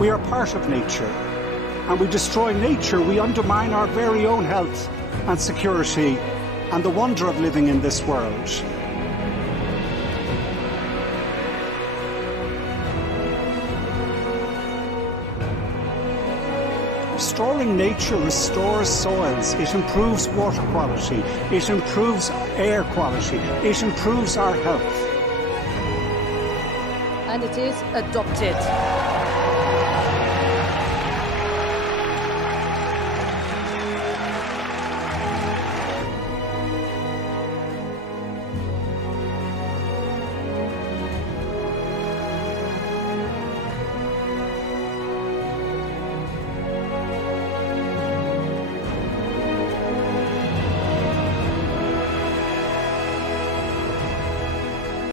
We are part of nature, and we destroy nature, we undermine our very own health and security and the wonder of living in this world. Restoring nature restores soils, it improves water quality, it improves air quality, it improves our health. And it is adopted.